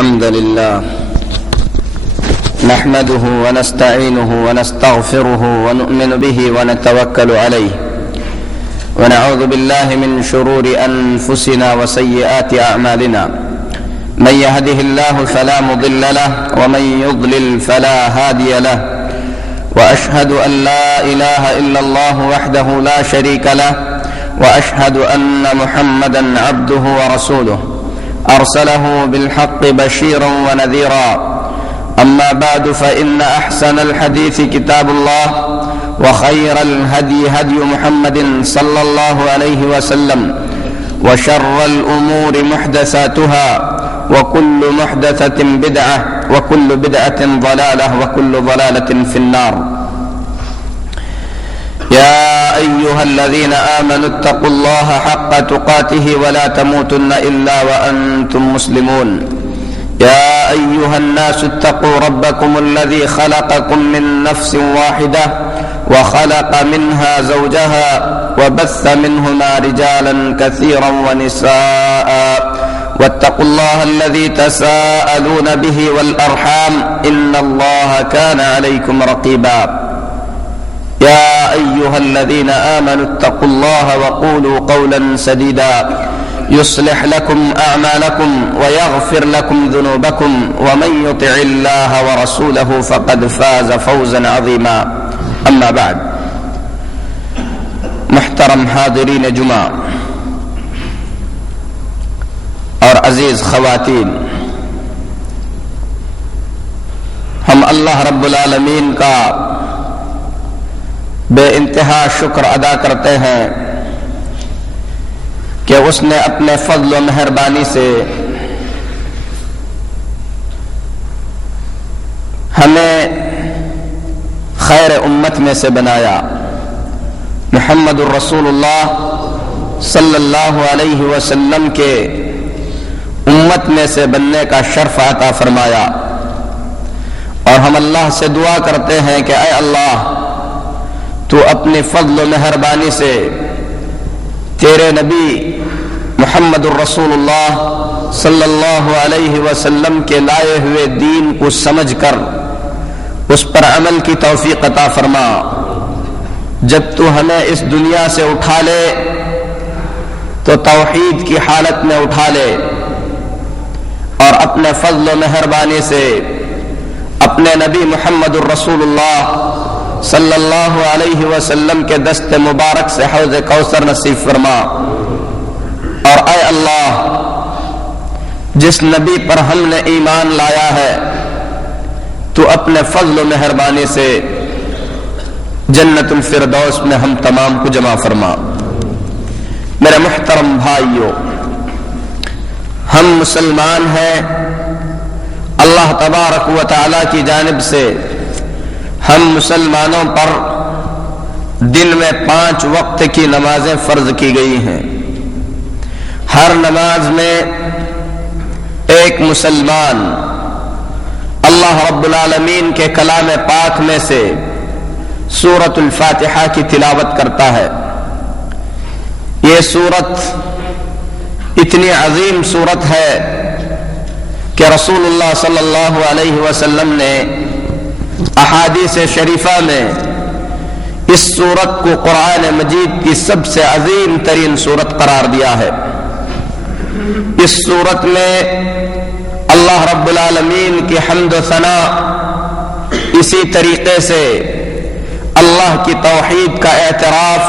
الحمد لله نحمده ونستعينه ونستغفره ونؤمن به ونتوكل عليه ونعوذ بالله من شرور أنفسنا وسيئات أعمالنا من يهده الله فلا مضل له ومن يضلل فلا هادي له وأشهد أن لا إله إلا الله وحده لا شريك له وأشهد أن محمدا عبده ورسوله أرسله بالحق بشيرا ونذيرا أما بعد فإن أحسن الحديث كتاب الله وخير الهدي هدي محمد صلى الله عليه وسلم وشر الأمور محدثاتها وكل محدثة بدعة وكل بدعة ضلالة وكل ضلالة في النار يا أيها الذين آمنوا اتقوا الله حق تقاته ولا تموتن إلا وأنتم مسلمون يا أيها الناس اتقوا ربكم الذي خلقكم من نفس واحدة وخلق منها زوجها وبث منهما رجالا كثيرا ونساء واتقوا الله الذي تساءلون به والأرحام إن الله كان عليكم رقيبا يا أيها الذين آمنوا اتقوا الله وقولوا قولا سديدا يصلح لكم أعمالكم ويغفر لكم ذنوبكم ومن يطع الله ورسوله فقد فاز فوزا عظيما أما بعد محترم حاضرین جمعہ اور عزیز خواتین، ہم اللہ رب العالمین کا بے انتہا شکر ادا کرتے ہیں کہ اس نے اپنے فضل و مہربانی سے ہمیں خیر امت میں سے بنایا، محمد الرسول اللہ صلی اللہ علیہ وسلم کے امت میں سے بننے کا شرف عطا فرمایا، اور ہم اللہ سے دعا کرتے ہیں کہ اے اللہ، تو اپنی فضل و مہربانی سے تیرے نبی محمد الرسول اللہ صلی اللہ علیہ وسلم کے لائے ہوئے دین کو سمجھ کر اس پر عمل کی توفیق عطا فرما۔ جب تو ہمیں اس دنیا سے اٹھا لے تو توحید کی حالت میں اٹھا لے، اور اپنے فضل و مہربانی سے اپنے نبی محمد الرسول اللہ صلی اللہ علیہ وسلم کے دست مبارک سے حوض کوثر نصیب فرما۔ اور اے اللہ، جس نبی پر ہم نے ایمان لایا ہے تو اپنے فضل و مہربانی سے جنت الفردوس میں ہم تمام کو جمع فرما۔ میرے محترم بھائیو، ہم مسلمان ہیں، اللہ تبارک و تعالی کی جانب سے ہم مسلمانوں پر دن میں 5 وقت کی نمازیں فرض کی گئی ہیں۔ ہر نماز میں ایک مسلمان اللہ رب العالمین کے کلام پاک میں سے سورۃ الفاتحہ کی تلاوت کرتا ہے۔ یہ سورت اتنی عظیم سورت ہے کہ رسول اللہ صلی اللہ علیہ وسلم نے احادیث شریفہ میں اس سورت کو قرآن مجید کی سب سے عظیم ترین سورت قرار دیا ہے۔ اس سورت میں اللہ رب العالمین کی حمد و ثنا، اسی طریقے سے اللہ کی توحید کا اعتراف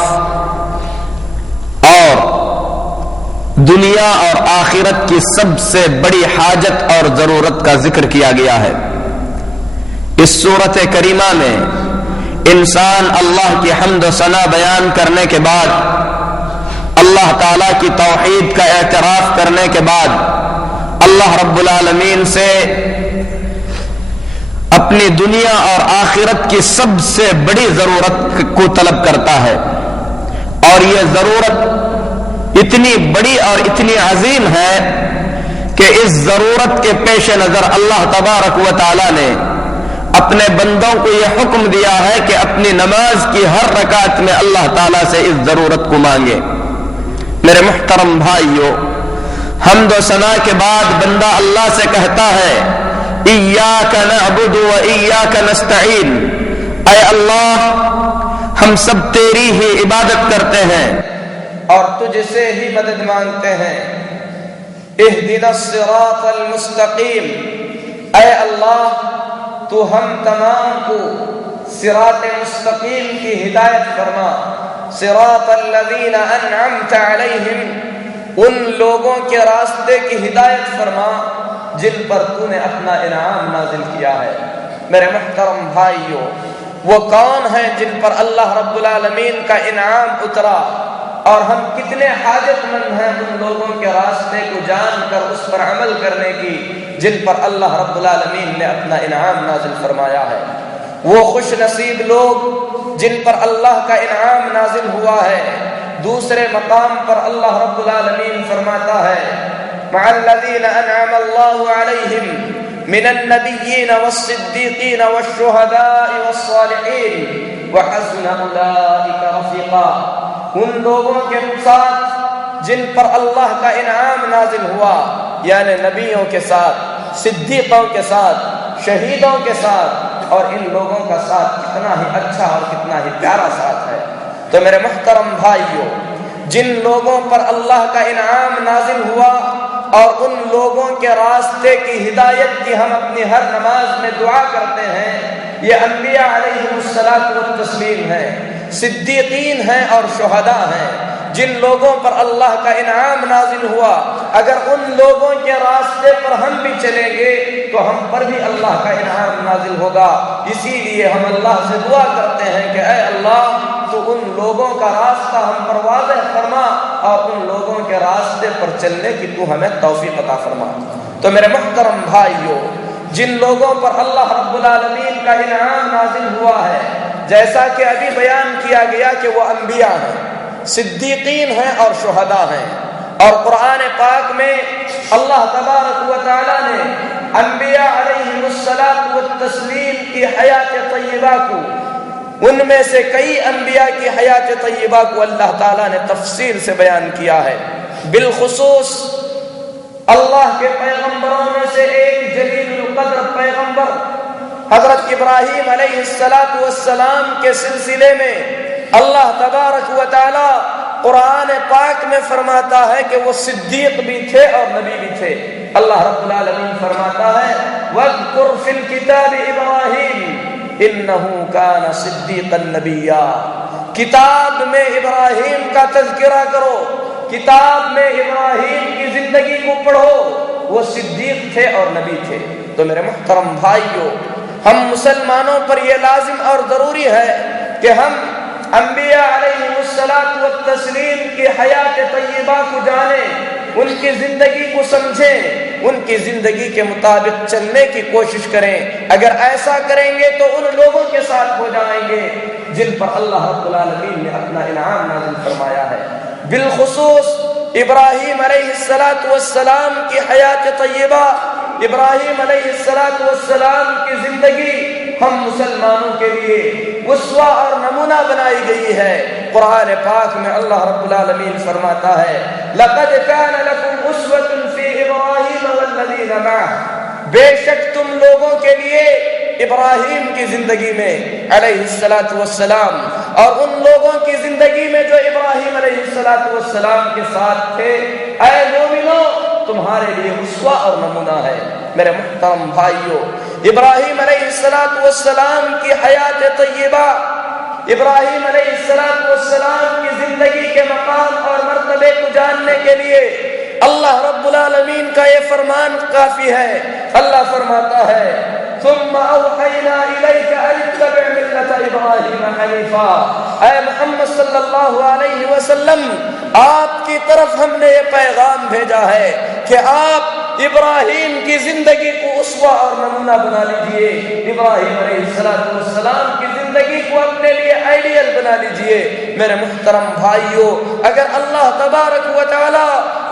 اور دنیا اور آخرت کی سب سے بڑی حاجت اور ضرورت کا ذکر کیا گیا ہے۔ اس سورت کریمہ میں انسان اللہ کی حمد و ثنا بیان کرنے کے بعد، اللہ تعالی کی توحید کا اعتراف کرنے کے بعد، اللہ رب العالمین سے اپنی دنیا اور آخرت کی سب سے بڑی ضرورت کو طلب کرتا ہے، اور یہ ضرورت اتنی بڑی اور اتنی عظیم ہے کہ اس ضرورت کے پیش نظر اللہ تبارک و تعالی نے اپنے بندوں کو یہ حکم دیا ہے کہ اپنی نماز کی ہر رکعت میں اللہ تعالیٰ سے اس ضرورت کو مانگے۔ میرے محترم بھائیو، حمد و ثنا کے بعد بندہ اللہ سے کہتا ہے ایاک نعبد و ایاک نستعین، اے اللہ ہم سب تیری ہی عبادت کرتے ہیں اور تجھ سے ہی مدد مانگتے ہیں۔ اہدنا الصراط المستقیم، اے اللہ تو ہم تمام کو صراط مستقیم کی ہدایت فرما۔ صراط الذین انعمت علیہم، ان لوگوں کے راستے کی ہدایت فرما جن پر تو نے اپنا انعام نازل کیا ہے۔ میرے محترم بھائیو، وہ کون ہیں جن پر اللہ رب العالمین کا انعام اترا، اور ہم کتنے حاجت مند ہیں ان لوگوں کے راستے کو جان کر اس پر عمل کرنے کی جن پر اللہ رب العالمین نے اپنا انعام نازل فرمایا ہے۔ وہ خوش نصیب لوگ جن پر اللہ کا انعام نازل ہوا ہے۔ دوسرے مقام پر اللہ رب العالمین فرماتا ہے مع الذین انعم اللہ علیہم من النبیین والصدیقین والشہداء والصالحین وحسن اولئک رفیقا، ان لوگوں کے ساتھ جن پر اللہ کا انعام نازل ہوا، یعنی نبیوں کے ساتھ، صدیقوں کے ساتھ، شہیدوں کے ساتھ، اور ان لوگوں کا ساتھ کتنا ہی اچھا اور کتنا ہی پیارا ساتھ ہے۔ تو میرے محترم بھائیوں، جن لوگوں پر اللہ کا انعام نازل ہوا اور ان لوگوں کے راستے کی ہدایت کی ہم اپنی ہر نماز میں دعا کرتے ہیں، یہ انبیاء علیہم الصلاۃ والتسلیم ہیں، صدیقین ہیں اور شہداء ہیں۔ جن لوگوں پر اللہ کا انعام نازل ہوا، اگر ان لوگوں کے راستے پر ہم بھی چلیں گے تو ہم پر بھی اللہ کا انعام نازل ہوگا۔ اسی لیے ہم اللہ سے دعا کرتے ہیں کہ اے اللہ تو ان لوگوں کا راستہ ہم پر واضح فرما اور ان لوگوں کے راستے پر چلنے کی تو ہمیں توفیق عطا فرما۔ تو میرے محترم بھائیوں، جن لوگوں پر اللہ رب العالمین کا انعام نازل ہوا ہے، جیسا کہ ابھی بیان کیا گیا کہ وہ انبیاء ہیں، صدیقین ہیں اور شہداء ہیں، اور قرآن پاک میں اللہ تبارک و تعالی نے انبیاء علیہم الصلاۃ والتسلیم کی حیات طیبہ کو، ان میں سے کئی انبیاء کی حیات طیبہ کو اللہ تعالیٰ نے تفصیل سے بیان کیا ہے۔ بالخصوص اللہ کے پیغمبروں میں سے ایک جلیل القدر پیغمبر حضرت ابراہیم علیہ السلام کے سلسلے میں اللہ تبارک و تعالی قرآن پاک میں فرماتا ہے کہ وہ صدیق بھی تھے اور نبی بھی تھے۔ اللہ رب العالمین فرماتا ہے وَاذْكُرْ فِي الْكِتَابِ إِبْرَاهِيمَ إِنَّهُ كَانَ صِدِّيقًا نَبِيًّا، کتاب میں ابراہیم کا تذکرہ کرو، کتاب میں ابراہیم کی زندگی کو پڑھو، وہ صدیق تھے اور نبی تھے۔ تو میرے محترم بھائیوں، ہم مسلمانوں پر یہ لازم اور ضروری ہے کہ ہم انبیاء علیہم الصلاۃ والتسلیم کی حیات طیبہ کو جانیں، ان کی زندگی کو سمجھیں، ان کی زندگی کے مطابق چلنے کی کوشش کریں۔ اگر ایسا کریں گے تو ان لوگوں کے ساتھ ہو جائیں گے جن پر اللہ رب العالمین نے اپنا انعام نازل فرمایا ہے۔ بالخصوص ابراہیم علیہ السلام کی حیات طیبہ، ابراہیم علیہ السلام کی زندگی ہم مسلمانوں کے لیے اسوہ اور نمونہ بنائی گئی ہے۔ قرآن پاک میں اللہ رب العالمین فرماتا ہے لَقَدْ كَانَ لَكُمْ أُسْوَةٌ فِي إِبْرَاهِيمَ وَالَّذِينَ مَعَهُ، بے شک تم لوگوں کے لیے ابراہیم کی زندگی میں علیہ السلام اور ان لوگوں کی زندگی میں جو ابراہیم علیہ السلام کے ساتھ تھے، اے مومنوں تمہارے لیے اسوہ اور نمونہ ہے۔ میرے محترم بھائیوں، ابراہیم علیہ السلام کی حیات طیبہ، ابراہیم علیہ السلام کی زندگی کے مقام اور مرتبے کو جاننے کے لیے اللہ رب العالمین کا یہ فرمان کافی ہے۔ اللہ فرماتا ہے ثم اوحینا الیک ان اتبع ملت ابراہیم حنیفا، اے محمد صلی اللہ علیہ وسلم آپ کی طرف ہم نے یہ پیغام بھیجا ہے کہ آپ ابراہیم کی زندگی کو اسوہ اور نمونہ بنا لیجئے، ابراہیم علیہ السلام کی زندگی کو اپنے لیے آئیڈیل بنا لیجئے۔ میرے محترم بھائیوں، اگر اللہ تبارک و تعالی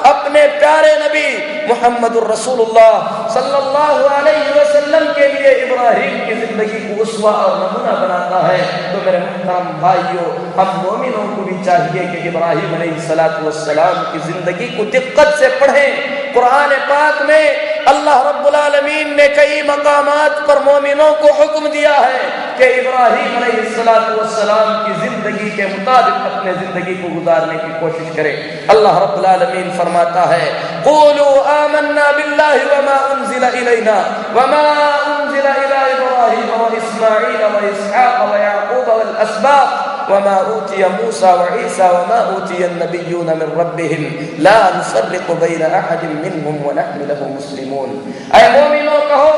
اپنے پیارے نبی محمد الرسول اللہ صلی اللہ علیہ وسلم کے لیے ابراہیم کی زندگی کو اسوہ اور نمونہ بناتا ہے تو میرے محترم بھائیوں، ہم مومنوں کو بھی چاہیے کہ ابراہیم علیہ السلام کی زندگی کو دقت سے پڑھیں، قرآن پاک میں اللہ رب العالمین نے کئی مقامات پر مومنوں کو حکم دیا ہے کہ ابراہیم علیہ السلام کی زندگی کے مطابق اپنے زندگی کو گزارنے کی کوشش کرے۔ اللہ رب العالمین فرماتا ہے قولوا آمنا باللہ وما انزل الینا وما انزل الی ابراہیم واسماعیل واسحاق ویعقوب والاسباط وما اوتی موسیٰ وعیسیٰ وما اوتی النبیون من ربهم لا نفرق بین احد منهم ونحن له مسلمون۔ اے مومنوں کہو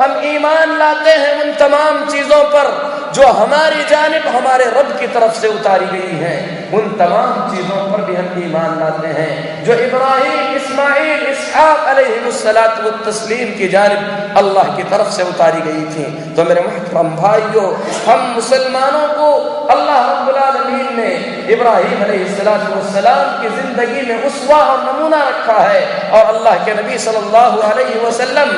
ہم ایمان لاتے ہیں ان تمام چیزوں پر جو ہماری جانب ہمارے رب کی طرف سے اتاری گئی ہیں، ان تمام چیزوں پر بھی ہم ایمان لاتے ہیں جو ابراہیم، اسماعیل، اسحاق علیہ السلام کی جانب اللہ کی طرف سے اتاری گئی تھی۔ تو میرے محترم بھائیو، ہم مسلمانوں کو اللہ رب العالمین نے ابراہیم علیہ السلام کی زندگی میں اسوہ اور نمونہ رکھا ہے، اور اللہ کے نبی صلی اللہ علیہ وسلم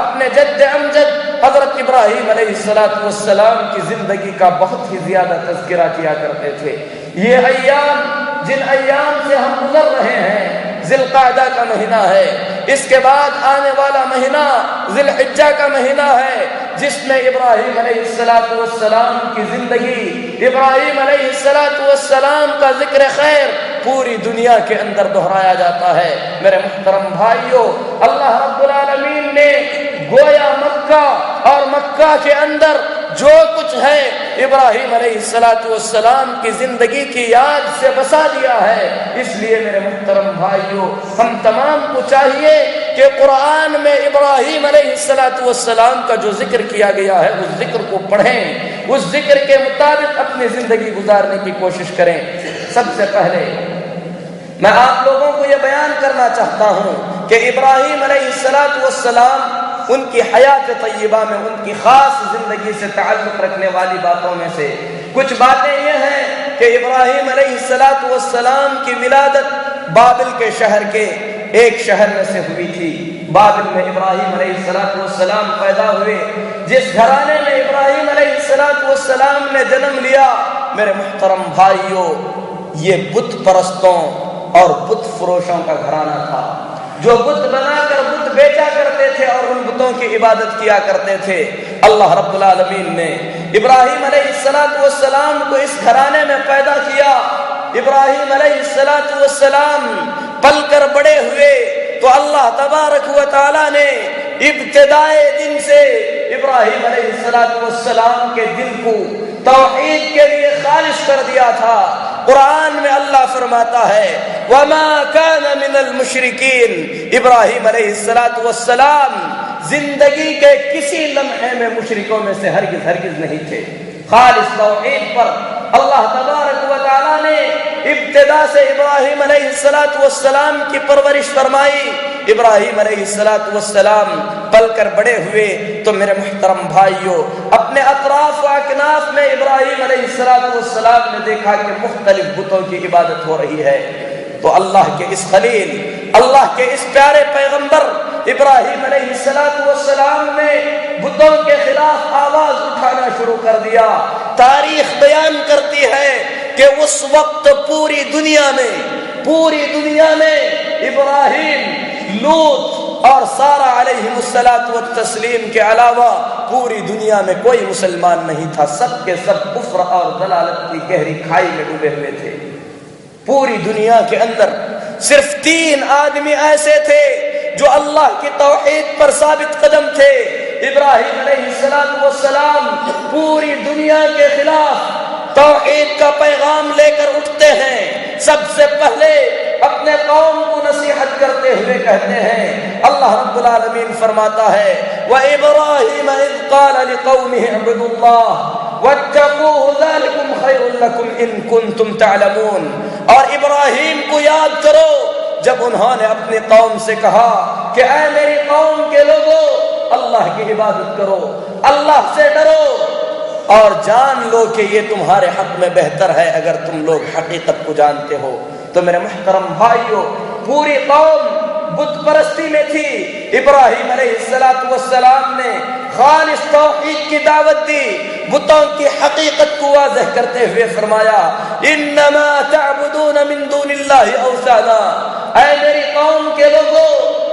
اپنے جد امجد حضرت ابراہیم علیہ السلام کی زندگی کا بہت ہی زیادہ تذکرہ کیا کرتے تھے۔ یہ ایام جن ایام سے ہم گزر رہے ہیں، ذی القعدہ کا مہینہ ہے، اس کے بعد آنے والا مہینہ ذی الحجہ کا مہینہ ہے، جس میں ابراہیم علیہ السلام کی زندگی، ابراہیم علیہ السلام کا ذکر خیر پوری دنیا کے اندر دہرایا جاتا ہے۔ میرے محترم بھائیو، اللہ رب العالمین نے گویا مکہ اور مکہ کے اندر جو کچھ ہے ابراہیم علیہ السلام کی زندگی کی یاد سے بسا دیا ہے۔ اس لیے میرے محترم بھائیو، ہم تمام کو چاہیے کہ قرآن میں ابراہیم علیہ السلام کا جو ذکر کیا گیا ہے اس ذکر کو پڑھیں، اس ذکر کے مطابق اپنی زندگی گزارنے کی کوشش کریں۔ سب سے پہلے میں آپ لوگوں کو یہ بیان کرنا چاہتا ہوں کہ ابراہیم علیہ السلام ان کی حیات طیبہ میں ان کی خاص زندگی سے تعلق رکھنے والی باتوں میں سے کچھ باتیں یہ ہیں کہ ابراہیم علیہ السلام کی ولادت بابل کے شہر کے ایک شہر میں سے ہوئی تھی۔ بابل میں ابراہیم علیہ السلام پیدا ہوئے۔ جس گھرانے میں ابراہیم علیہ السلام نے جنم لیا، میرے محترم بھائیو، یہ بت پرستوں اور بت فروشوں کا گھرانہ تھا، جو بت بنا کر بت بیچا کرتے تھے اور ان بتوں کی عبادت کیا کرتے تھے۔ اللہ رب العالمین نے ابراہیم علیہ السلام کو اس گھرانے میں پیدا کیا۔ ابراہیم علیہ السلام پل کر بڑے ہوئے تو اللہ تبارک و تعالی نے ابتدائے دن سے ابراہیم علیہ السلام کے دل کو توحید کے لیے خالص کر دیا تھا۔ قرآن میں اللہ فرماتا ہے وَمَا كَانَ مِنَ الْمُشْرِكِينَ، ابراہیم علیہ السلام زندگی کے کسی لمحے میں مشرکوں میں سے ہرگز نہیں تھے۔ خالص توحید پر اللہ تبارک و تعالی نے ابتدا سے ابراہیم علیہ السلام کی پرورش فرمائی۔ ابراہیم علیہ السلام پل کر بڑے ہوئے تو میرے محترم بھائیوں، اپنے اطراف و اکناف میں ابراہیم علیہ السلام نے دیکھا کہ مختلف بتوں کی عبادت ہو رہی ہے۔ تو اللہ کے اس خلیل، اللہ کے اس پیارے پیغمبر ابراہیم علیہ السلام نے بتوں کے خلاف آواز اٹھانا شروع کر دیا۔ تاریخ بیان کرتی ہے کہ اس وقت پوری دنیا میں ابراہیم، لوط اور سارہ علیہ السلام کے علاوہ پوری دنیا میں کوئی مسلمان نہیں تھا۔ سب کے سب کفر اور ضلالت کی گہری کھائی میں ڈوبے ہوئے تھے۔ پوری دنیا کے اندر صرف 3 آدمی ایسے تھے جو اللہ کی توحید پر ثابت قدم تھے۔ ابراہیم علیہ السلام پوری دنیا کے خلاف توحید کا پیغام لے کر اٹھتے ہیں۔ سب سے پہلے اپنے قوم کو نصیحت کرتے ہوئے کہتے ہیں، اللہ رب العالمین فرماتا ہے وَإِبْرَاهِيمَ إِذْ قَالَ لِقَوْمِهِ اعْبُدُوا اللَّهَ وَاتَّقُوهُ ذَلِكُمْ خَيْرٌ لَكُمْ إِن كُنتُمْ تَعْلَمُونَ۔ اور ابراہیم کو یاد کرو جب انہوں نے اپنی قوم سے کہا کہ اے میری قوم کے لوگوں، اللہ کی عبادت کرو، اللہ سے ڈرو اور جان لو کہ یہ تمہارے حق میں بہتر ہے اگر تم لوگ حقیقت کو جانتے ہو۔ تو میرے محترم بھائیوں، پوری قوم بت پرستی میں تھی۔ ابراہیم علیہ السلام نے خالص توحید کی دعوت دی، بتوں کی حقیقت کو واضح کرتے ہوئے فرمایا انما تعبدون من دون اللہ اوثانا، اے میری قوم کے لوگوں،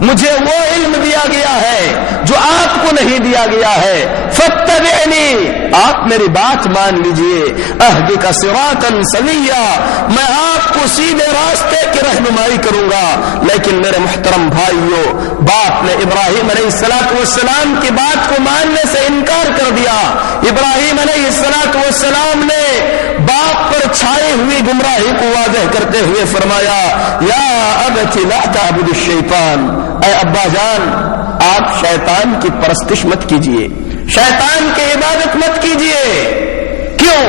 مجھے وہ علم دیا گیا ہے جو آپ کو نہیں دیا گیا ہے، فاتبعنی، آپ میری بات مان لیجئے، اہدک صراطا سویا، میں آپ کو سیدھے راستے کی رہنمائی کروں گا۔ لیکن میرے محترم بھائیوں، باپ نے ابراہیم علیہ السلام کی بات کو ماننے سے انکار کر دیا۔ ابراہیم علیہ السلام نے باپ پر چھائی ہوئی گمراہی کو واضح کرتے ہوئے فرمایا، یا ابت لا تعبد الشیطان، اے ابا جان آپ شیطان کی پرستش مت کیجیے، شیطان کی عبادت مت کیجیے۔ کیوں؟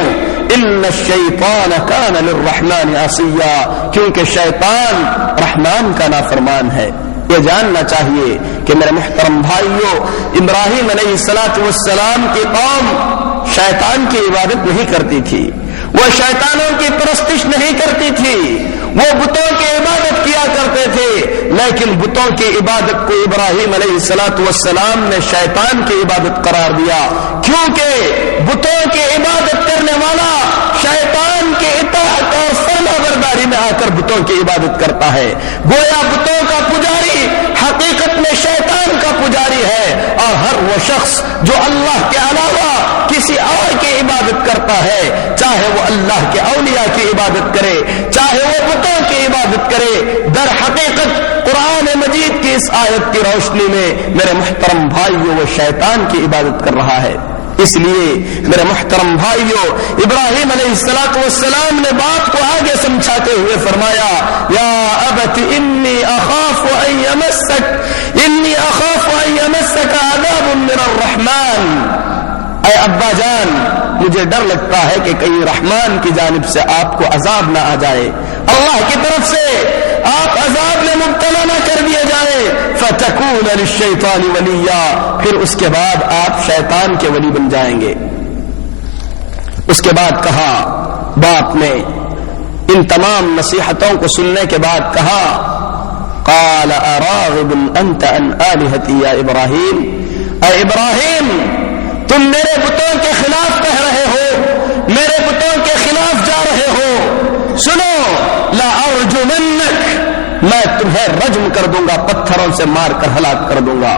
ان الشیطان کان للرحمن عصیا، کیونکہ شیطان رحمان کا نافرمان ہے۔ یہ جاننا چاہیے کہ میرے محترم بھائیوں، ابراہیم علیہ السلام کی قوم شیطان کی عبادت نہیں کرتی تھی، وہ شیطانوں کی پرستش نہیں کرتی تھی، وہ بتوں کی عبادت کیا کرتے تھے، لیکن بتوں کی عبادت کو ابراہیم علیہ السلام نے شیطان کی عبادت قرار دیا، کیونکہ بتوں کی عبادت کرنے والا شیطان کی اطاعت اور فرما برداری میں آ کر بتوں کی عبادت کرتا ہے۔ گویا بتوں کا پجاری حقیقت میں شیطان کا پجاری ہے، اور ہر وہ شخص جو اللہ کے علاوہ کسی اور کی عبادت کرتا ہے، چاہے وہ اللہ کے اولیاء کی عبادت کرے، چاہے وہ بتوں کی عبادت کرے، در حقیقت قرآن مجید کی اس آیت کی روشنی میں میرے محترم بھائیوں وہ شیطان کی عبادت کر رہا ہے۔ اس لیے میرے محترم بھائیوں، ابراہیم علیہ السلام نے بات کو آگے سمجھاتے ہوئے فرمایا، یا ابت انی اخاف ان یمسک عذاب من الرحمن، اے ابا جان مجھے ڈر لگتا ہے کہ کہیں رحمان کی جانب سے آپ کو عذاب نہ آ جائے، اللہ کی طرف سے آپ عذاب میں مبتلا نہ کر دیے جائے، فتکون للشیطان ولیا، پھر اس کے بعد آپ شیطان کے ولی بن جائیں گے۔ اس کے بعد کہا، باپ نے ان تمام نصیحتوں کو سننے کے بعد کہا، قال اراغب انت عن آلہتی یا ابراہیم، اے ابراہیم تم میرے بتوں کے خلاف کہہ رہے ہو، میرے بتوں کے خلاف جا رہے ہو، سنو، لأرجمنک، میں تمہیں رجم کر دوں گا، پتھروں سے مار کر ہلاک کر دوں گا۔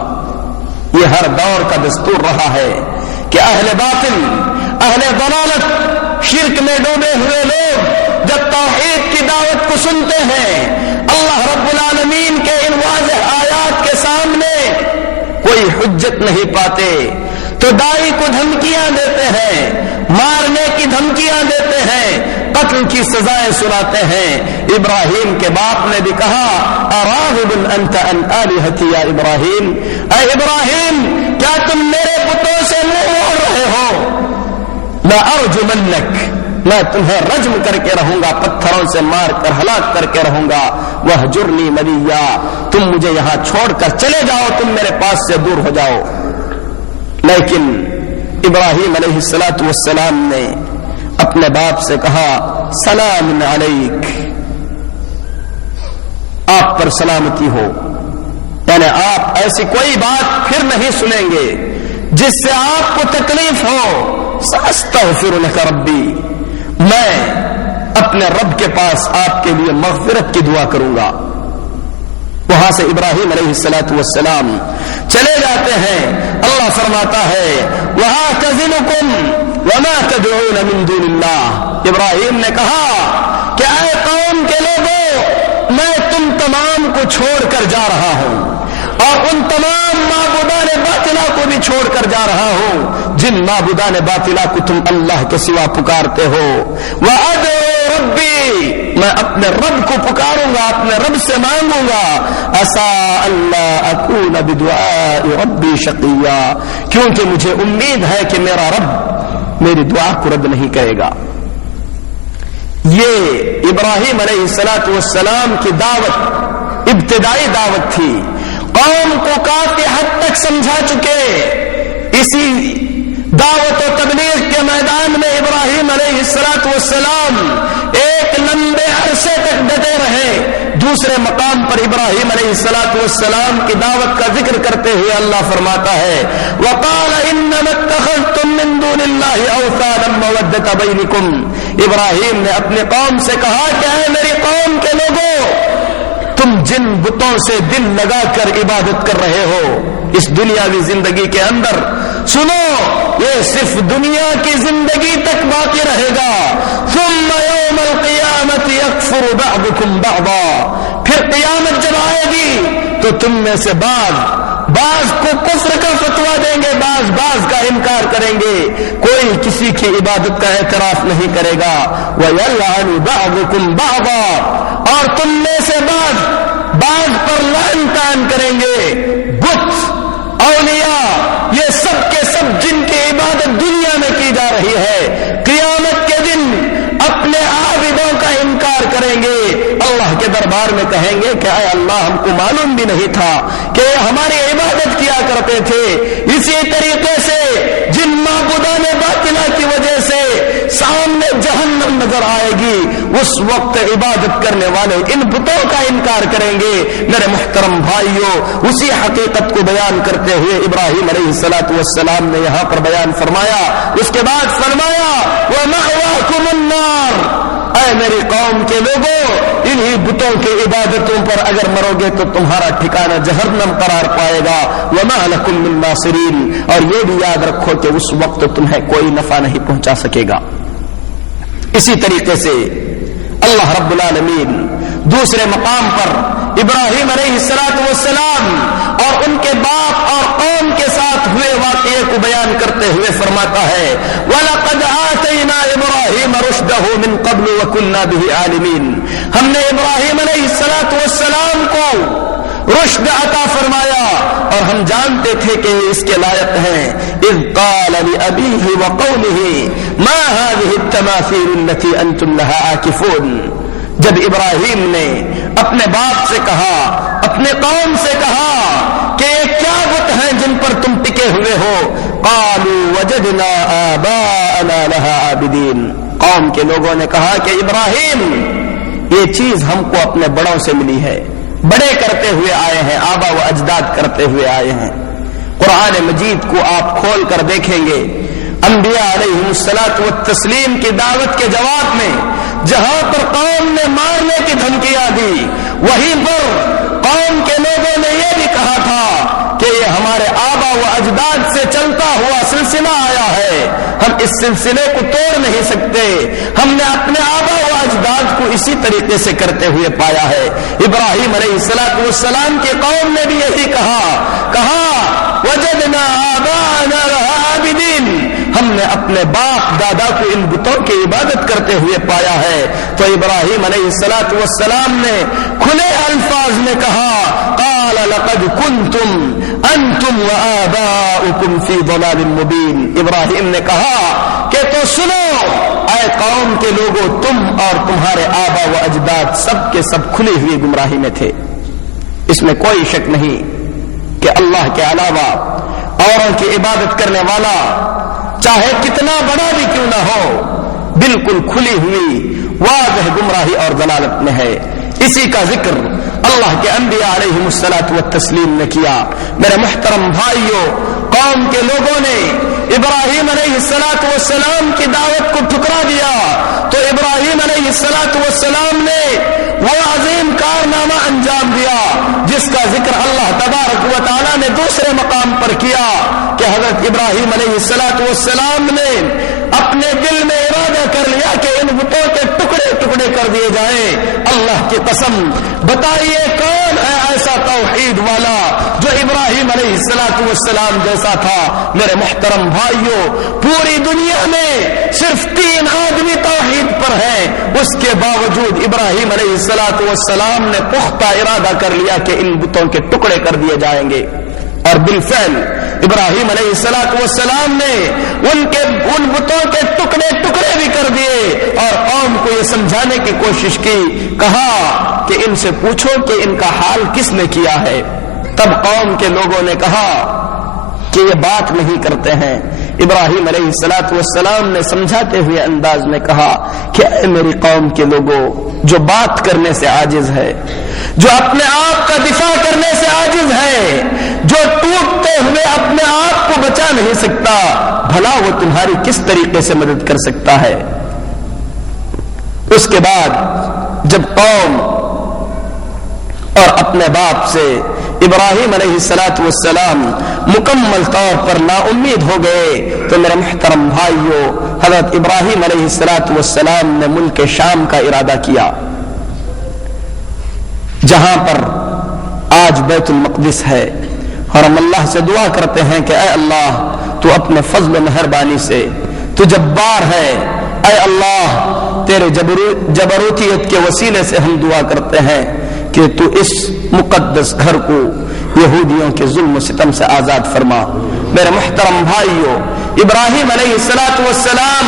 یہ ہر دور کا دستور رہا ہے کہ اہل باطل، اہل ضلالت، شرک میں ڈوبے ہوئے لوگ جب توحید کی دعوت کو سنتے ہیں، اللہ رب العالمین کے ان واضح آیات کے سامنے کوئی حجت نہیں پاتے تو داعی کو دھمکیاں دیتے ہیں، مارنے کی دھمکیاں دیتے ہیں، قتل کی سزائیں سناتے ہیں۔ ابراہیم کے باپ نے بھی کہا، اراغب انت عن آلہتی یا ابراہیم، اے ابراہیم کیا تم میرے بتوں سے منہ موڑ رہے ہو؟ لأرجمنک، میں تمہیں رجم کر کے رہوں گا، پتھروں سے مار کر ہلاک کر کے رہوں گا، وہجرنی ملیا، تم مجھے یہاں چھوڑ کر چلے جاؤ، تم میرے پاس سے دور ہو جاؤ۔ لیکن ابراہیم علیہ السلام نے اپنے باپ سے کہا، سلام علیک، آپ پر سلامتی ہو، یعنی آپ ایسی کوئی بات پھر نہیں سنیں گے جس سے آپ کو تکلیف ہو۔ ساستغفر لک ربی، میں اپنے رب کے پاس آپ کے لیے مغفرت کی دعا کروں گا۔ وہاں سے ابراہیم علیہ السلام چلے جاتے ہیں۔ اللہ فرماتا ہے، وَأَعْتَزِلُكُمْ وَمَا تَدْعُونَ مِن دُونِ اللَّهِ، ابراہیم نے کہا کہ اے قوم کے لوگوں، میں تم تمام کو چھوڑ کر جا رہا ہوں، اور ان تمام معبودان باطلہ کو بھی چھوڑ کر جا رہا ہوں جن معبودان باطلہ کو تم اللہ کے سوا پکارتے ہو۔ وَأَدْعُو رَبِّي، میں اپنے رب کو پکاروں گا، اپنے رب سے مانگوں گا۔ عَسَىٰ أَلَّا أَكُونَ بِدُعَاءِ رَبِّي شَقِيًّا، کیونکہ مجھے امید ہے کہ میرا رب میری دعا کو رد نہیں کرے گا۔ یہ ابراہیم علیہ السلام کی دعوت ابتدائی دعوت تھی، قوم کو کافی حد تک سمجھا چکے۔ اسی دعوت و تبلیغ کے میدان میں ابراہیم علیہ السلام ایک لمبے عرصے تک ڈٹے رہے۔ دوسرے مقام پر ابراہیم علیہ السلام کی دعوت کا ذکر کرتے ہوئے اللہ فرماتا ہے، وَقَالَ إِنَّمَا اتَّخَذْتُم مِّن دُونِ اللَّهِ أَوْثَانًا مَّوَدَّةَ بَيْنِكُمْ، ابراہیم نے اپنی قوم سے کہا کہ اے میری قوم کے لوگوں، تم جن بتوں سے دل لگا کر عبادت کر رہے ہو اس دنیاوی زندگی کے اندر، سنو یہ صرف دنیا کی زندگی تک باقی رہے گا. ثم یوم القیامت یکفر بعضکم بعضا، پھر قیامت جب آئے گی تو تم میں سے بعض کو کفر کا فتویٰ دیں گے، بعض کا انکار کریں گے، کوئی کسی کی عبادت کا اعتراف نہیں کرے گا. وَيَلْعَنُ بَعْضُكُمْ بَعْضًا، اور تم میں سے بعض پر لعن طعن کریں گے. بت، اولیاء، یہ سب کے سب جن کی عبادت دنیا میں کی جا رہی ہے، قیامت کے دن اپنے عابدوں کا انکار کریں گے، اللہ کے دربار میں کہیں گے کہ اے اللہ ہم کو معلوم بھی نہیں تھا کہ ہماری عبادت کیا کرتے تھے. اسی طریقے سے جن معبودان باطلہ کی وجہ سے سامنے جہنم نظر آئے گی، اس وقت عبادت کرنے والے ان بتوں کا انکار کریں گے. میرے محترم بھائیوں، اسی حقیقت کو بیان کرتے ہوئے ابراہیم علیہ السلام نے یہاں پر بیان فرمایا. اس کے بعد فرمایا وَمَأْوَاكُمُ النَّارُ، اے میری قوم کے لوگوں، انہی بتوں کی عبادتوں پر اگر مرو گے تو تمہارا ٹھکانہ جہنم قرار پائے گا. وَمَا لَكُم مِّن نَّاصِرِينَ، اور یہ بھی یاد رکھو کہ اس وقت تمہیں کوئی نفع نہیں پہنچا سکے گا. اسی طریقے سے اللہ رب العالمین دوسرے مقام پر ابراہیم علیہ السلام اور ان کے باپ اور قوم کے ساتھ ہوئے واقعے کو بیان کرتے ہوئے فرماتا ہے وَلَقَدْ آتَيْنَا إِبْرَاهِيمَ رُشْدَهُ مِنْ قَبْلُ وَكُنَّا بِهِ عَالِمِينَ، ہم نے ابراہیم علیہ السلام کو رشد عطا فرمایا اور ہم جانتے تھے کہ اس کے لائق ہیں. اذ قال لأبيه وقومه ما هذه التماثيل التي انتم لها عاكفون، جب ابراہیم نے اپنے باپ سے کہا، اپنے قوم سے کہا کہ یہ کیا بت ہیں جن پر تم ٹکے ہوئے ہو. قالوا وجدنا آباءنا لها عابدين، قوم کے لوگوں نے کہا کہ ابراہیم یہ چیز ہم کو اپنے بڑوں سے ملی ہے، بڑے کرتے ہوئے آئے ہیں، آبا و اجداد کرتے ہوئے آئے ہیں. قرآن مجید کو آپ کھول کر دیکھیں گے، انبیاء علیہم الصلاۃ والتسلیم کی دعوت کے جواب میں جہاں پر قوم نے مارنے کی دھمکیاں دی، وہیں پر قوم کے لوگوں نے یہ بھی کہا تھا کہ یہ ہمارے آبا و اجداد سے چلتا ہوا سلسلہ آیا ہے، ہم اس سلسلے کو توڑ نہیں سکتے، ہم نے اپنے آبا و اجداد کو اسی طریقے سے کرتے ہوئے پایا ہے. ابراہیم علیہ السلام کی قوم نے بھی یہی کہا وجدنا آباءنا لها عابدین، ہم نے اپنے باپ دادا کو ان بتوں کی عبادت کرتے ہوئے پایا ہے. تو ابراہیم علیہ السلام نے کھلے الفاظ میں کہا قال لقد کنتم انتم وآباؤکم فی ضلال مبین، ابراہیم نے کہا کہ تو سنو اے قوم کے لوگوں، تم اور تمہارے آبا و اجداد سب کے سب کھلی ہوئی گمراہی میں تھے. اس میں کوئی شک نہیں کہ اللہ کے علاوہ اوروں کی عبادت کرنے والا چاہے کتنا بڑا بھی کیوں نہ ہو، بالکل کھلی ہوئی واضح گمراہی اور ضلالت میں ہے. اسی کا ذکر اللہ کے انبیاء علیہم الصلاۃ والتسلیم نے کیا. میرے محترم بھائیوں، قوم کے لوگوں نے ابراہیم علیہ السلام کی دعوت کو ٹھکرا دیا تو ابراہیم علیہ السلام نے وہ عظیم کارنامہ انجام دیا جس کا ذکر اللہ تبارک و تعالی نے دوسرے مقام پر کیا کہ حضرت ابراہیم علیہ السلام نے اپنے دل میں ارادہ کر لیا کہ ان بتوں کے ٹکڑے ٹکڑے کر دیے جائیں. اللہ کی قسم، بتائیے کون ہے ایسا توحید والا جو ابراہیم علیہ السلام جیسا تھا؟ میرے محترم بھائیوں، پوری دنیا میں صرف 3 آدمی توحید پر ہیں، اس کے باوجود ابراہیم علیہ السلام نے پختہ ارادہ کر لیا کہ ان بتوں کے ٹکڑے کر دیے جائیں گے. اور بالفعل ابراہیم علیہ السلام نے ان بتوں کے ٹکڑے ٹکڑے بھی کر دیے اور قوم کو یہ سمجھانے کی کوشش کی، کہا کہ ان سے پوچھو کہ ان کا حال کس نے کیا ہے. تب قوم کے لوگوں نے کہا کہ یہ بات نہیں کرتے ہیں. ابراہیم علیہ السلام نے سمجھاتے ہوئے انداز میں کہا کہ اے میری قوم کے لوگوں، جو بات کرنے سے عاجز ہے، جو اپنے آپ کا دفاع کرنے سے عاجز ہے، جو ٹوٹتے ہوئے اپنے آپ کو بچا نہیں سکتا، بھلا وہ تمہاری کس طریقے سے مدد کر سکتا ہے؟ اس کے بعد جب قوم اور اپنے باپ سے ابراہیم علیہ السلام مکمل طور پر نا امید ہو گئے تو میرے محترم بھائیوں، حضرت ابراہیم علیہ السلام نے ملک شام کا ارادہ کیا، جہاں پر آج بیت المقدس ہے، اور ہم اللہ سے دعا کرتے ہیں کہ اے اللہ تو اپنے فضل و مہربانی سے تو جبار ہے، اے اللہ تیرے جبروتیت کے وسیلے سے ہم دعا کرتے ہیں کہ تو اس مقدس گھر کو یہودیوں کے ظلم و ستم سے آزاد فرما۔ میرے محترم بھائیوں، ابراہیم علیہ السلام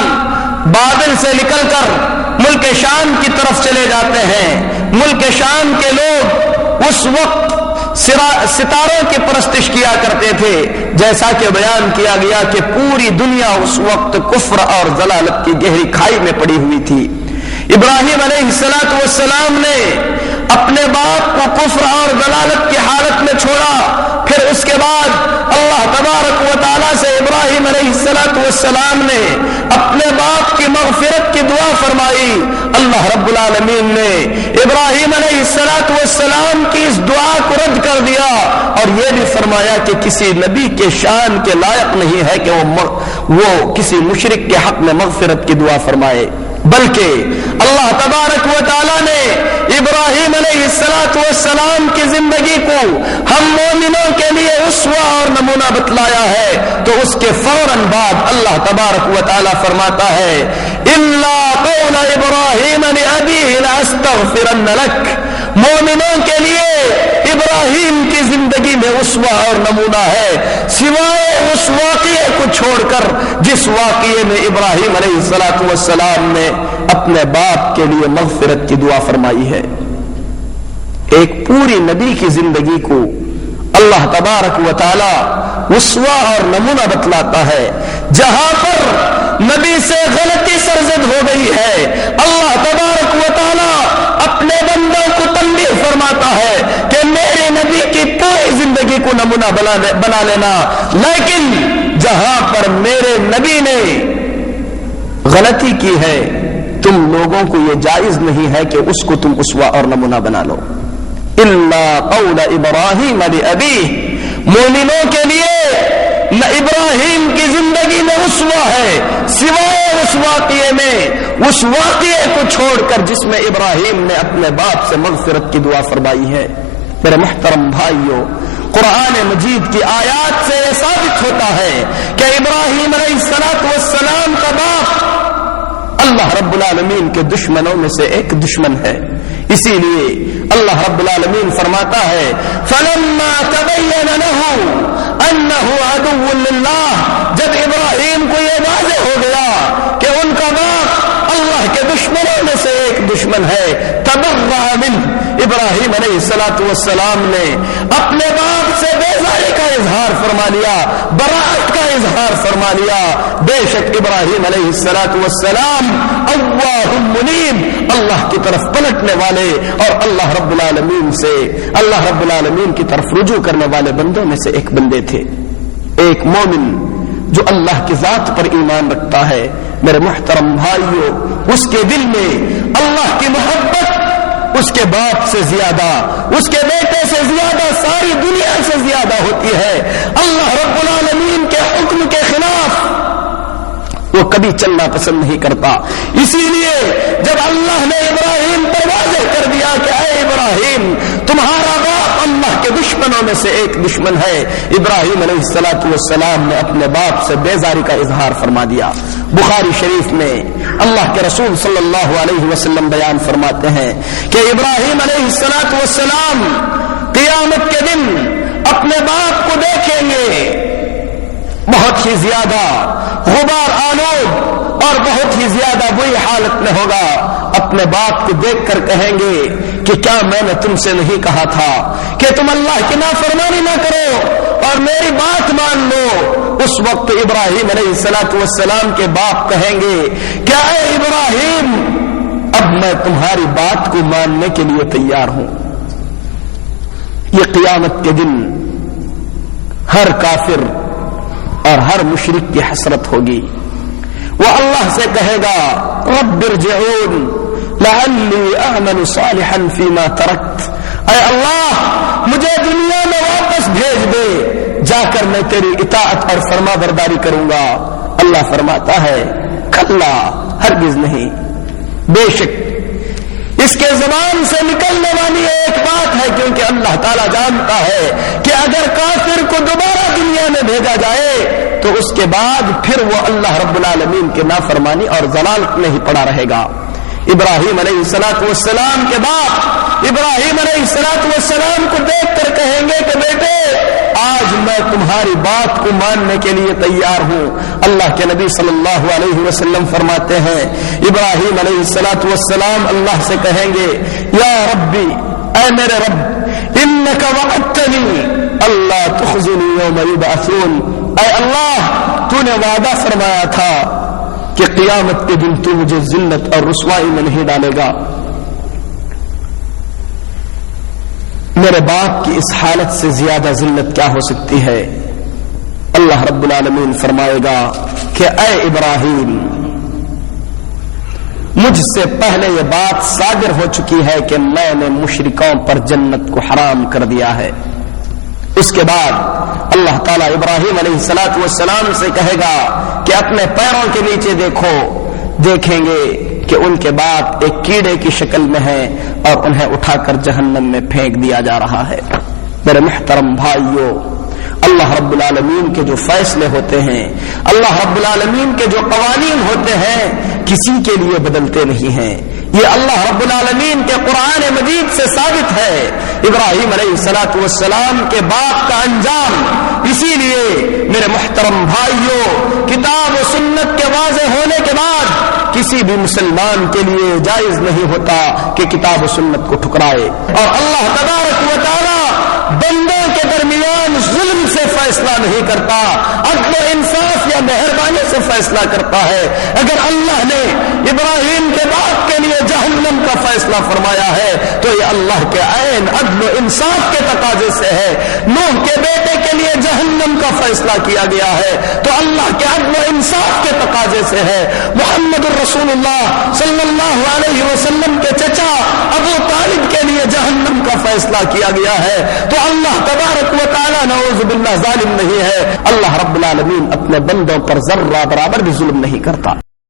بابل سے نکل کر ملک شام کی طرف چلے جاتے ہیں۔ ملک شام کے لوگ اس وقت ستاروں کی پرستش کیا کرتے تھے، جیسا کہ بیان کیا گیا کہ پوری دنیا اس وقت کفر اور ضلالت کی گہری کھائی میں پڑی ہوئی تھی۔ ابراہیم علیہ السلام نے اپنے باپ کو کفر اور ضلالت کی حالت میں چھوڑا، پھر اس کے بعد اللہ تبارک و تعالیٰ سے ابراہیم علیہ السلام نے اپنے باپ کی مغفرت کی دعا فرمائی۔ اللہ رب العالمین نے ابراہیم علیہ السلام کی اس دعا کو رد کر دیا، اور یہ بھی فرمایا کہ کسی نبی کے شان کے لائق نہیں ہے کہ وہ کسی مشرک کے حق میں مغفرت کی دعا فرمائے، بلکہ اللہ تبارک و تعالیٰ نے ابراہیم علیہ السلام کی زندگی کو ہم مومنوں کے لیے اسوہ اور نمونہ بتلایا ہے، تو اس کے فوراً بعد اللہ تبارک و تعالیٰ فرماتا ہے اِلَّا قَوْلَ إِبْرَاهِيمَ لِأَبِيهِ لَأَسْتَغْفِرَنَّ لَكَ، مومنوں کے لیے ابراہیم کی زندگی میں اسوہ اور نمونہ ہے، سوائے اس واقعے کو چھوڑ کر جس واقعے میں ابراہیم علیہ السلام نے اپنے باپ کے لیے مغفرت کی دعا فرمائی ہے۔ ایک پوری نبی کی زندگی کو اللہ تبارک و تعالی اسوہ اور نمونہ بتلاتا ہے، جہاں پر نبی سے غلطی سرزد ہو گئی ہے اللہ تبارک و تعالی اپنے بندوں کو تنبیہ فرماتا ہے کہ میرے نبی کی پوری زندگی کو نمونہ بنا لینا، لیکن جہاں پر میرے نبی نے غلطی کی ہے تم لوگوں کو یہ جائز نہیں ہے کہ اس کو تم اسوہ اور نمونہ بنا لو۔ اِلَّا قَوْلَ إِبْرَاهِيمَ لِأَبِيهِ، مومنوں کے لیے نہ ابراہیم کی زندگی میں اسوہ ہے سوائے اس واقعے میں، اس واقعے کو چھوڑ کر جس میں ابراہیم نے اپنے باپ سے مغفرت کی دعا فرمائی ہے۔ میرے محترم بھائیوں، قرآن مجید کی آیات سے یہ ثابت ہوتا ہے کہ ابراہیم علیہ السلام کا باپ اللہ رب العالمین کے دشمنوں میں سے ایک دشمن ہے، اسی لیے اللہ رب العالمین فرماتا ہے فَلَمَّا تَبَيَّنَ لَهُ أَنَّهُ عَدُوٌّ لِلَّهِ، جب ابراہیم کو یہ واضح ہو گیا کہ ان کا باپ اللہ کے دشمنوں میں سے ایک دشمن ہے، تَبَرَّأَ مِنْهُ، ابراہیم علیہ السلام نے اپنے باپ سے بیزاری کا اظہار فرما لیا، براءت کا اظہار فرما لیا۔ بے شک ابراہیم علیہ السلام اوّاہ منیب، اللہ کی طرف پلٹنے والے اور اللہ رب العالمین کی طرف رجوع کرنے والے بندوں میں سے ایک بندے تھے۔ ایک مومن جو اللہ کی ذات پر ایمان رکھتا ہے، میرے محترم بھائیوں، اس کے دل میں اللہ کی محبت اس کے باپ سے زیادہ، اس کے بیٹے سے زیادہ، ساری دنیا سے زیادہ ہوتی ہے۔ اللہ رب العالمین کے حکم کے خلاف وہ کبھی چلنا پسند نہیں کرتا، اسی لیے جب اللہ نے ابراہیم پر واضح کر دیا کہ اے ابراہیم تمہارا باپ اللہ کے دشمنوں میں سے ایک دشمن ہے، ابراہیم علیہ السلام نے اپنے باپ سے بیزاری کا اظہار فرما دیا۔ بخاری شریف میں اللہ کے رسول صلی اللہ علیہ وسلم بیان فرماتے ہیں کہ ابراہیم علیہ السلام قیامت کے دن اپنے باپ کو دیکھیں گے، بہت ہی زیادہ غبار آلود اور بہت ہی زیادہ بری حالت میں ہوگا، اپنے باپ کو دیکھ کر کہیں گے کہ کیا میں نے تم سے نہیں کہا تھا کہ تم اللہ کی نافرمانی نہ کرو اور میری بات مان لو۔ اس وقت ابراہیم علیہ السلام کے باپ کہیں گے کیا اے ابراہیم اب میں تمہاری بات کو ماننے کے لیے تیار ہوں۔ یہ قیامت کے دن ہر کافر اور ہر مشرک کی حسرت ہوگی، وہ اللہ سے کہے گا رب ارجعون لعلی اعمل صالحا فیما ترکت، اے اللہ مجھے دنیا میں واپس بھیج دے، جا کر میں تیری اطاعت اور فرما برداری کروں گا۔ اللہ فرماتا ہے کلا، ہرگز نہیں، بے شک اس کے زبان سے نکلنے والی ایک بات ہے، کیونکہ اللہ تعالیٰ جانتا ہے کہ اگر کافر کو دوبارہ دنیا میں بھیجا جائے تو اس کے بعد پھر وہ اللہ رب العالمین کے نافرمانی اور ضلالت میں ہی پڑا رہے گا۔ ابراہیم علیہ السلام کے باپ ابراہیم علیہ السلام کو دیکھ کر کہیں گے کہ بیٹے آج میں تمہاری بات کو ماننے کے لیے تیار ہوں۔ اللہ کے نبی صلی اللہ علیہ وسلم فرماتے ہیں ابراہیم علیہ السلام اللہ سے کہیں گے یا ربی، اے میرے رب، انک وعدتنی اللہ تخزنی یوم یبعثون، اے اللہ تو نے وعدہ فرمایا تھا کہ قیامت کے دن تو مجھے ذلت اور رسوائی میں نہیں ڈالے گا۔ میرے باپ کی اس حالت سے زیادہ ذلت کیا ہو سکتی ہے؟ اللہ رب العالمین فرمائے گا کہ اے ابراہیم، مجھ سے پہلے یہ بات صادر ہو چکی ہے کہ میں نے مشرکوں پر جنت کو حرام کر دیا ہے۔ اس کے بعد اللہ تعالیٰ ابراہیم علیہ السلام سے کہے گا کہ اپنے پیروں کے نیچے دیکھو، دیکھیں گے کہ ان کے باپ ایک کیڑے کی شکل میں ہیں اور انہیں اٹھا کر جہنم میں پھینک دیا جا رہا ہے۔ میرے محترم بھائیوں، اللہ رب العالمین کے جو فیصلے ہوتے ہیں، اللہ رب العالمین کے جو قوانین ہوتے ہیں، کسی کے لیے بدلتے نہیں ہیں۔ یہ اللہ رب العالمین کے قرآن مجید سے ثابت ہے۔ ابراہیم علیہ السلام کے باپ کا انجام، اسی لیے میرے محترم بھائیوں، کتاب و سنت کے واضح ہونے کے بعد کسی بھی مسلمان کے لیے جائز نہیں ہوتا کہ کتاب و سنت کو ٹھکرائے، اور اللہ تبارک و تعالی بندوں کے درمیان ظلم سے فیصلہ نہیں کرتا، عدل و انصاف یا مہربانی سے فیصلہ کرتا ہے۔ اگر اللہ نے ابراہیم کے باپ کے لیے جہنم کا فیصلہ فرمایا ہے تو یہ اللہ کے عین عدل و انصاف کے تقاضے سے ہے۔ نوح کے بیٹے کے لیے جہنم کا فیصلہ کیا گیا ہے تو اللہ کے عدل و انصاف کے تقاضے سے ہے۔ محمد الرسول اللہ صلی اللہ علیہ وسلم کے چچا ابو طالب کے لیے جہنم کا فیصلہ کیا گیا ہے تو اللہ تبارک و تعالی نعوذ باللہ ظالم نہیں ہے۔ اللہ رب العالمین اپنے بندوں پر ذرہ برابر بھی ظلم نہیں کرتا۔